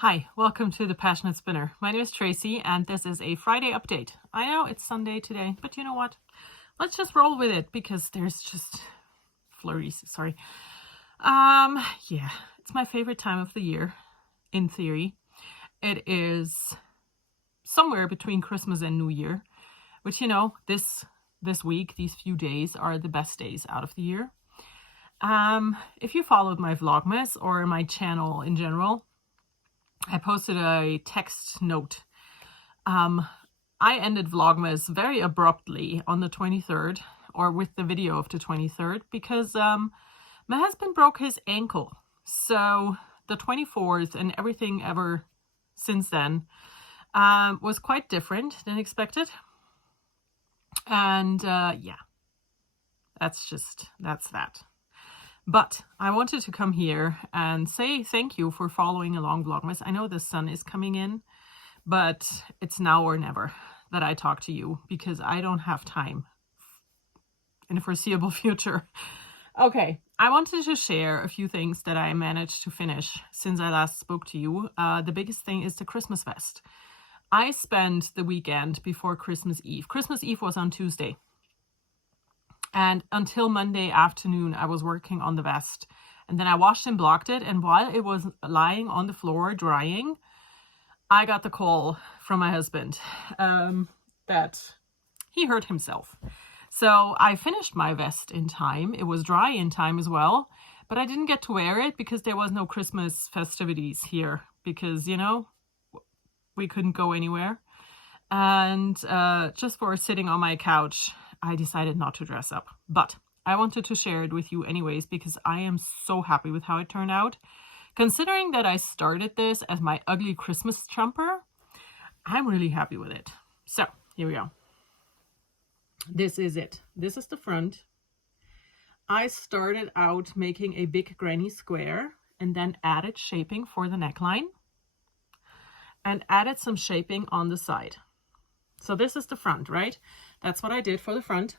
Hi, welcome to the Passionate Spinner. My name is Tracy and this is a Friday update. I know it's Sunday today, but you know what? Let's just roll with it because there's just flurries, sorry. Yeah, it's my favorite time of the year, in theory. It is somewhere between Christmas and New Year, which, you know, this week, these few days are the best days out of the year. If you followed my Vlogmas or my channel in general, I posted a text note. I ended Vlogmas very abruptly on the 23rd, or with the video of the 23rd, because my husband broke his ankle. So the 24th and everything ever since then was quite different than expected. And yeah, that's that. But I wanted to come here and say thank you for following along Vlogmas. I know the sun is coming in, but it's now or never that I talk to you because I don't have time in the foreseeable future. Okay, I wanted to share a few things that I managed to finish since I last spoke to you. The biggest thing is the Christmas vest. I spent the weekend before Christmas Eve. Christmas Eve was on Tuesday. And until Monday afternoon, I was working on the vest. And then I washed and blocked it. And while it was lying on the floor drying, I got the call from my husband that he hurt himself. So I finished my vest in time. It was dry in time as well. But I didn't get to wear it because there was no Christmas festivities here. Because, you know, we couldn't go anywhere. And just for sitting on my couch, I decided not to dress up, but I wanted to share it with you anyways because I am so happy with how it turned out. Considering that I started this as my ugly Christmas jumper, I'm really happy with it. So here we go. This is it. This is the front. I started out making a big granny square and then added shaping for the neckline and added some shaping on the side. So this is the front, right? That's what I did for the front.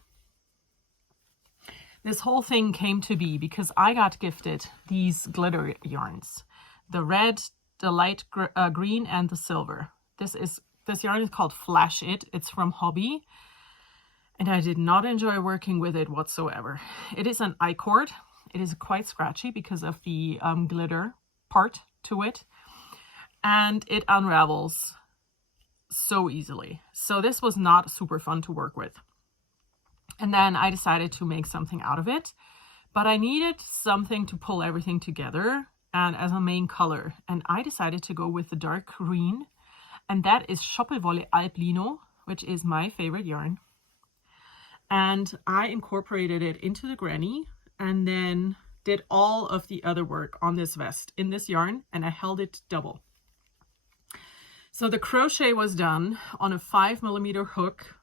This whole thing came to be because I got gifted these glitter yarns. The red, the light green, and the silver. This yarn is called Flash It. It's from Hobby. And I did not enjoy working with it whatsoever. It is an I-cord. It is quite scratchy because of the glitter part to it. And it unravels so easily. So this was not super fun to work with. And then I decided to make something out of it, but I needed something to pull everything together and as a main color. And I decided to go with the dark green, and that is Stoppelwolle Alpino, which is my favorite yarn. And I incorporated it into the granny and then did all of the other work on this vest in this yarn, and I held it double. So the crochet was done on a 5mm hook.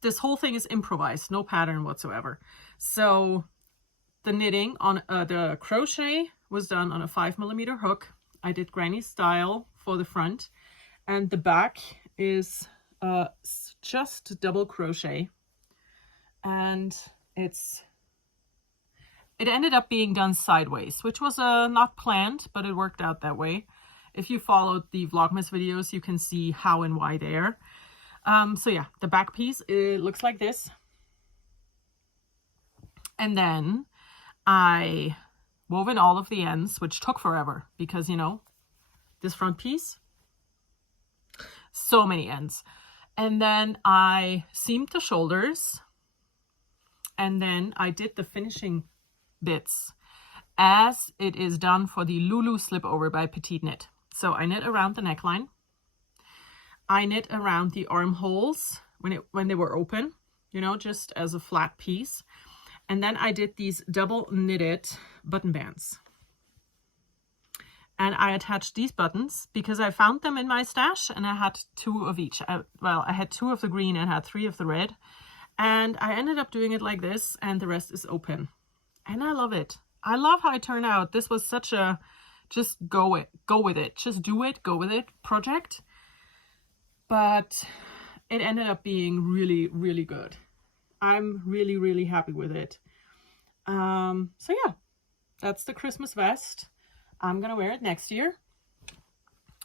This whole thing is improvised, no pattern whatsoever. So the knitting on the crochet was done on a 5mm hook. I did granny style for the front, and the back is just double crochet. And it ended up being done sideways, which was not planned, but it worked out that way. If you followed the Vlogmas videos, you can see how and why there. So yeah, the back piece, it looks like this. And then I wove in all of the ends, which took forever because, you know, this front piece, so many ends. And then I seamed the shoulders. And then I did the finishing bits as it is done for the Lulu slipover by PassioKnit. So I knit around the neckline. I knit around the armholes when they were open, you know, just as a flat piece. And then I did these double knitted button bands. And I attached these buttons because I found them in my stash and I had 2 of each. I had 2 of the green and had 3 of the red. And I ended up doing it like this, and the rest is open. And I love it. I love how it turned out. This was such a just go with it, just do it, go with it project. But it ended up being really, really good. I'm really, really happy with it. So yeah, that's the Christmas vest. I'm gonna wear it next year.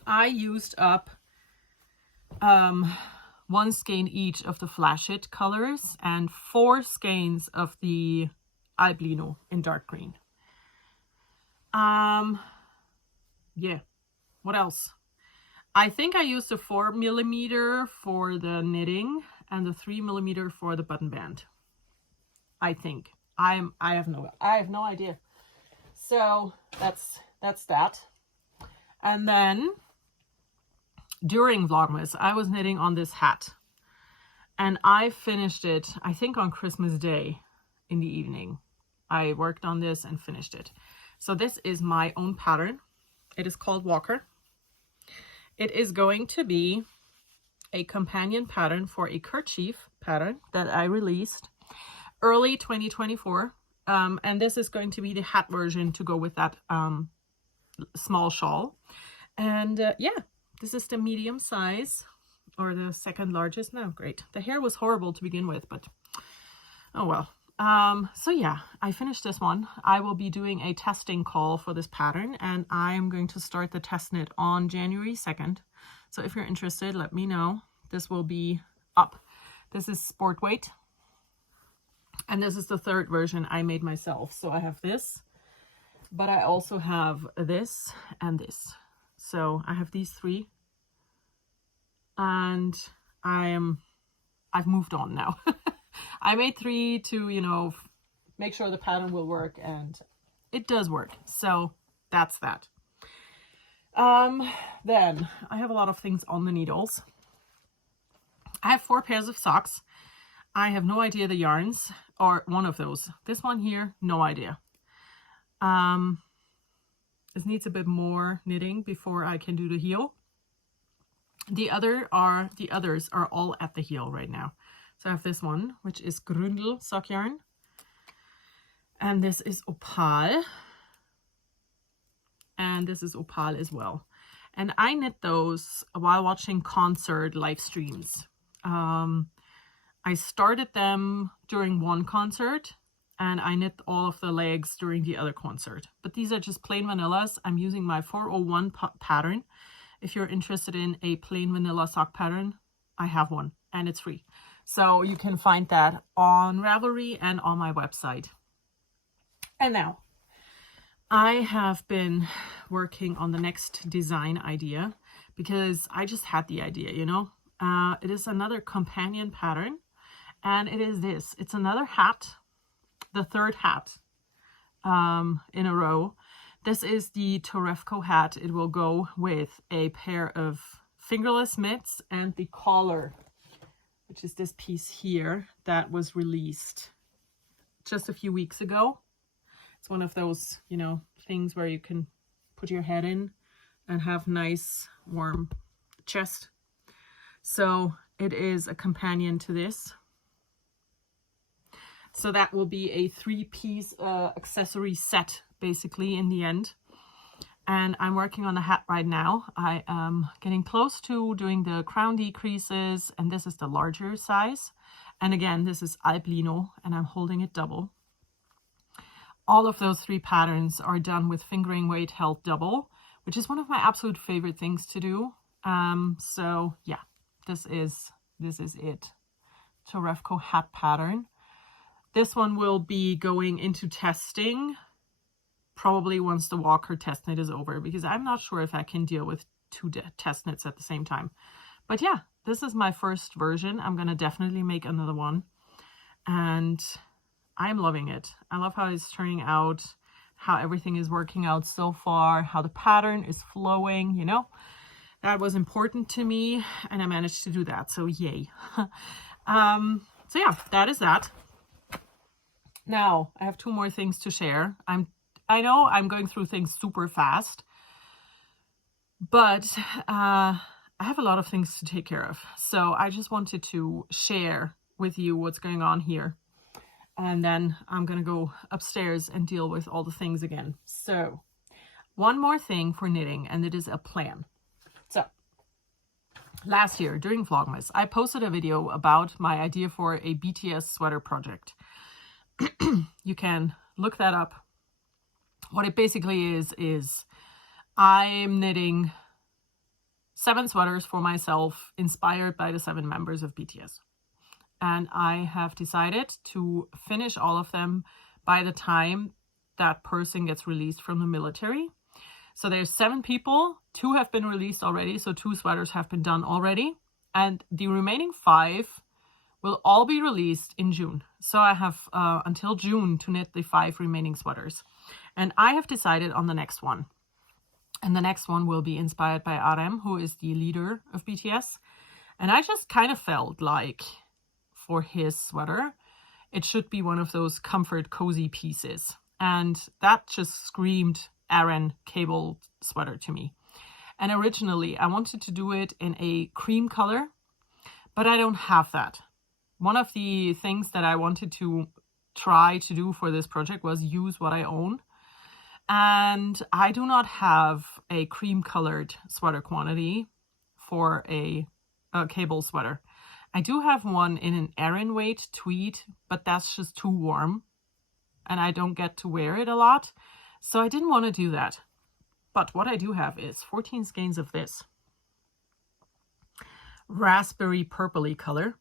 I used up 1 skein each of the Flash It colors and 4 skeins of the Albino in dark green. Yeah, what else? I think I used a 4mm for the knitting and the 3mm for the button band. I think. I have no idea. So that's that. And then during Vlogmas, I was knitting on this hat. And I finished it, I think on Christmas Day in the evening. I worked on this and finished it. So this is my own pattern. It is called Walker. It is going to be a companion pattern for a kerchief pattern that I released early 2024. And this is going to be the hat version to go with that small shawl. And yeah, this is the medium size, or the second largest. No, great. The hair was horrible to begin with, but oh well. So yeah, I finished this one. I will be doing a testing call for this pattern, and I'm going to start the test knit on January 2nd. So if you're interested, let me know. This will be up. This is sport weight. And this is the third version I made myself. So I have this, but I also have this and this. So I have these 3. And I've moved on now. I made 3 to, you know, make sure the pattern will work, and it does work. So that's that. Then I have a lot of things on the needles. I have 4 pairs of socks. I have no idea the yarns, or one of those. This one here, no idea. This needs a bit more knitting before I can do the heel. The others are all at the heel right now. So I have this one, which is Grundel sock yarn. And this is Opal. And this is Opal as well. And I knit those while watching concert live streams. I started them during one concert, and I knit all of the legs during the other concert. But these are just plain vanillas. I'm using my 401 pattern. If you're interested in a plain vanilla sock pattern, I have one, and it's free. So you can find that on Ravelry and on my website. And now, I have been working on the next design idea because I just had the idea, you know. It is another companion pattern, and it is this. It's another hat, the third hat in a row. This is the Torefco hat. It will go with a pair of fingerless mitts and the collar, which is this piece here that was released just a few weeks ago. It's one of those, you know, things where you can put your head in and have nice warm chest. So it is a companion to this. So that will be a 3-piece accessory set, basically, in the end. And I'm working on the hat right now. I am getting close to doing the crown decreases, and this is the larger size. And again, this is Albino, and I'm holding it double. All of those 3 patterns are done with fingering weight held double, which is one of my absolute favorite things to do. So yeah, this is it. Torefco hat pattern. This one will be going into testing probably once the Walker test knit is over, because I'm not sure if I can deal with 2 test knits at the same time. But yeah, this is my first version. I'm going to definitely make another one. And I'm loving it. I love how it's turning out, how everything is working out so far, how the pattern is flowing, you know. That was important to me, and I managed to do that. So yay. So yeah, that is that. Now, I have 2 more things to share. I know I'm going through things super fast, but I have a lot of things to take care of. So I just wanted to share with you what's going on here. And then I'm going to go upstairs and deal with all the things again. So one more thing for knitting, and it is a plan. So last year during Vlogmas, I posted a video about my idea for a BTS sweater project. You can look that up. What it basically is I'm knitting 7 sweaters for myself inspired by the 7 members of BTS. And I have decided to finish all of them by the time that person gets released from the military. So there's 7 people, 2 have been released already, so 2 sweaters have been done already. And the remaining 5 will all be released in June. So I have until June to knit the 5 remaining sweaters. And I have decided on the next one. And the next one will be inspired by RM, who is the leader of BTS. And I just kind of felt like for his sweater, it should be one of those comfort cozy pieces. And that just screamed Aran cable sweater to me. And originally I wanted to do it in a cream color, but I don't have that. One of the things that I wanted to try to do for this project was use what I own. And I do not have a cream colored sweater quantity for a cable sweater. I do have one in an Aran weight tweed, but that's just too warm and I don't get to wear it a lot. So I didn't want to do that. But what I do have is 14 skeins of this raspberry purpley color.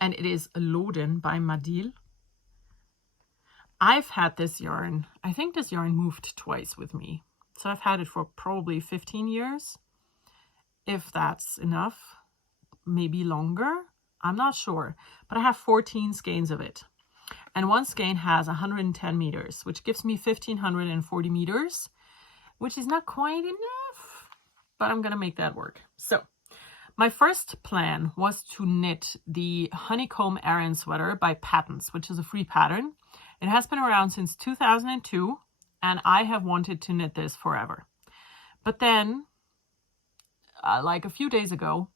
And it is Loden by Madil. I've had this yarn. I think this yarn moved twice with me. So I've had it for probably 15 years. If that's enough, maybe longer. I'm not sure. But I have 14 skeins of it. And one skein has 110 meters, which gives me 1,540 meters, which is not quite enough, but I'm going to make that work. So my first plan was to knit the Honeycomb Aran sweater by Patterns, which is a free pattern. It has been around since 2002, and I have wanted to knit this forever. But then, like a few days ago,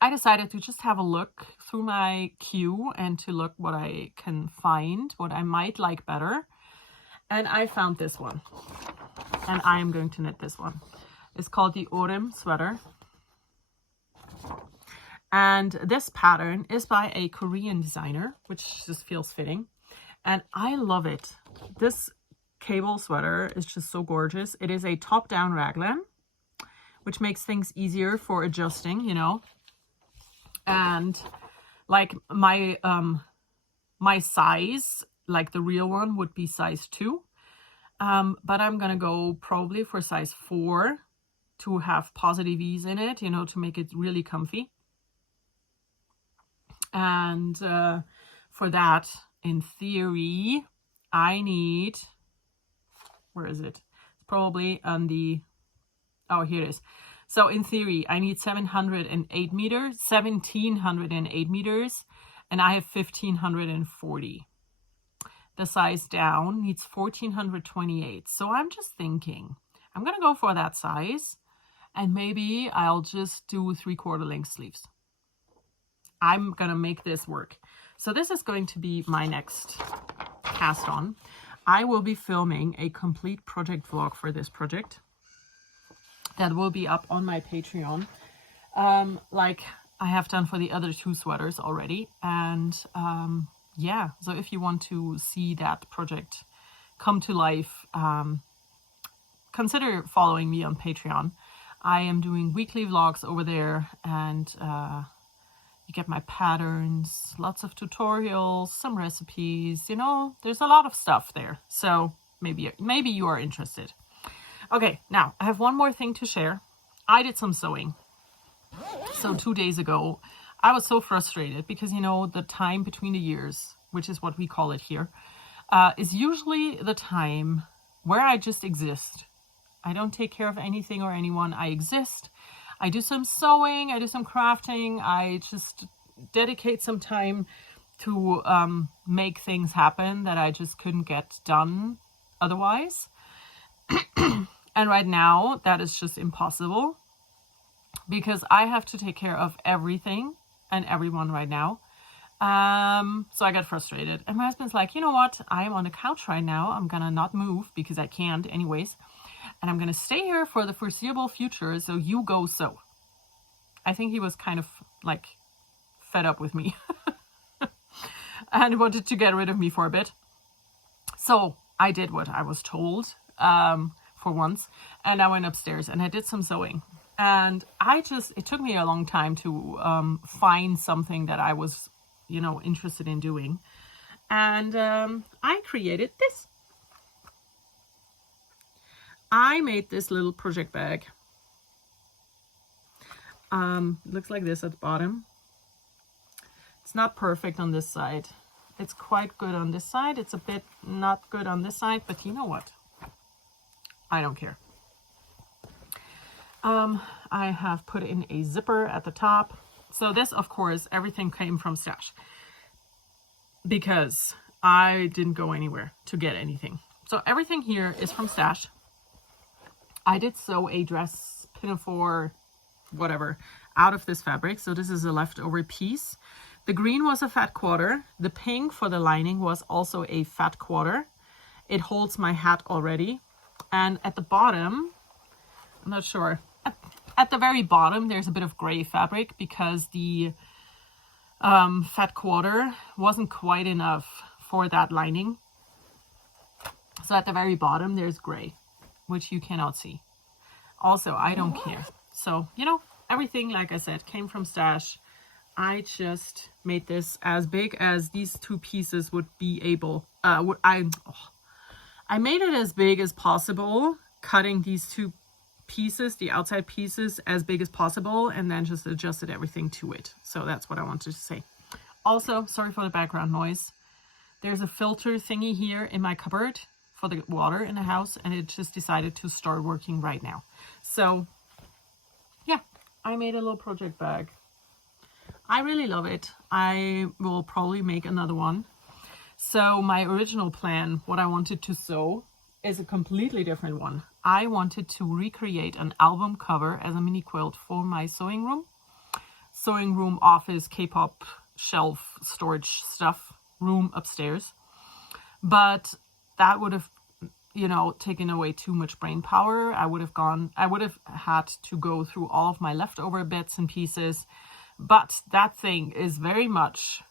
I decided to just have a look through my queue and to look what I can find, what I might like better. And I found this one. And I am going to knit this one. It's called the Orem sweater. And this pattern is by a Korean designer, which just feels fitting. And I love it. This cable sweater is just so gorgeous. It is a top-down raglan, which makes things easier for adjusting, you know. And like my size, like the real one, would be size 2. But I'm gonna go probably for size 4 to have positive ease in it, you know, to make it really comfy. And for that, in theory, I need, where is it? It's probably on the, oh, here it is. So in theory, I need 1708 meters, and I have 1540. The size down needs 1428. So I'm just thinking, I'm gonna go for that size, and maybe I'll just do 3/4 length sleeves. I'm gonna make this work. So this is going to be my next cast on. I will be filming a complete project vlog for this project. That will be up on my Patreon, like I have done for the other 2 sweaters already. And yeah, so if you want to see that project come to life, consider following me on Patreon. I am doing weekly vlogs over there, and you get my patterns, lots of tutorials, some recipes, you know, there's a lot of stuff there. So maybe you are interested. Okay, now I have one more thing to share. I did some sewing. So 2 days ago, I was so frustrated because, you know, the time between the years, which is what we call it here, is usually the time where I just exist. I don't take care of anything or anyone. I exist. I do some sewing. I do some crafting. I just dedicate some time to make things happen that I just couldn't get done otherwise. And right now, that is just impossible because I have to take care of everything and everyone right now. So I got frustrated. And my husband's like, you know what? I'm on the couch right now. I'm going to not move because I can't anyways. And I'm going to stay here for the foreseeable future. So you go sew. I think he was kind of like fed up with me and wanted to get rid of me for a bit. So I did what I was told. for once. And I went upstairs and I did some sewing. And it took me a long time to find something that I was, you know, interested in doing. And I created this. I made this little project bag. Looks like this at the bottom. It's not perfect on this side. It's quite good on this side. It's a bit not good on this side, but you know what? I don't care. I have put in a zipper at the top. So this, of course, everything came from Stash because I didn't go anywhere to get anything. So everything here is from Stash. I did sew a dress, pinafore, whatever, out of this fabric. So this is a leftover piece. The green was a fat quarter. The pink for the lining was also a fat quarter. It holds my hat already. And at the bottom, I'm not sure, at the very bottom, there's a bit of gray fabric because the fat quarter wasn't quite enough for that lining. So at the very bottom, there's gray, which you cannot see. Also, I don't care. So, you know, everything, like I said, came from Stash. I just made this as big as these two pieces would be able. I made it as big as possible, cutting these two pieces, the outside pieces, as big as possible, and then just adjusted everything to it. So that's what I wanted to say. Also, sorry for the background noise. There's a filter thingy here in my cupboard for the water in the house, and it just decided to start working right now. So yeah, I made a little project bag. I really love it. I will probably make another one. So my original plan, what I wanted to sew, is a completely different one. I wanted to recreate an album cover as a mini quilt for my sewing room, office, K-pop, shelf, storage stuff, room upstairs. But that would have, you know, taken away too much brain power. I would have had to go through all of my leftover bits and pieces. But that thing is very much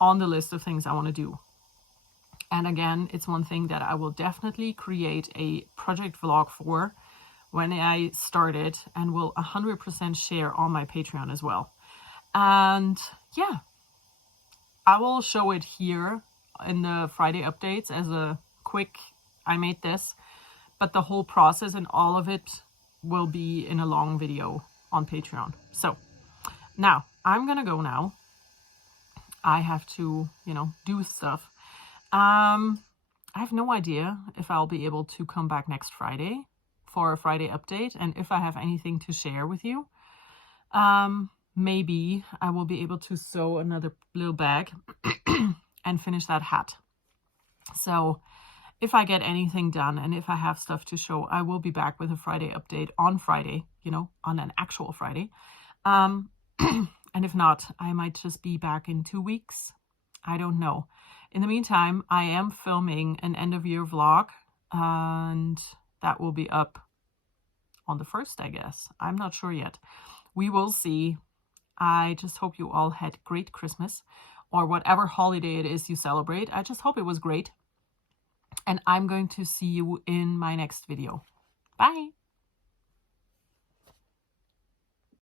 on the list of things I want to do. And again, it's one thing that I will definitely create a project vlog for when I start it, and will 100% share on my Patreon as well. And yeah, I will show it here in the Friday updates as a quick, I made this, but the whole process and all of it will be in a long video on Patreon. So now I'm gonna go now. I have to, you know, do stuff. I have no idea if I'll be able to come back next Friday for a Friday update, and if I have anything to share with you. Maybe I will be able to sew another little bag and finish that hat. So if I get anything done and if I have stuff to show, I will be back with a Friday update on Friday, you know, on an actual Friday. And if not, I might just be back in 2 weeks. I don't know. In the meantime, I am filming an end of year vlog, and that will be up on the 1st, I guess. I'm not sure yet. We will see. I just hope you all had great Christmas, or whatever holiday it is you celebrate. I just hope it was great. And I'm going to see you in my next video. Bye.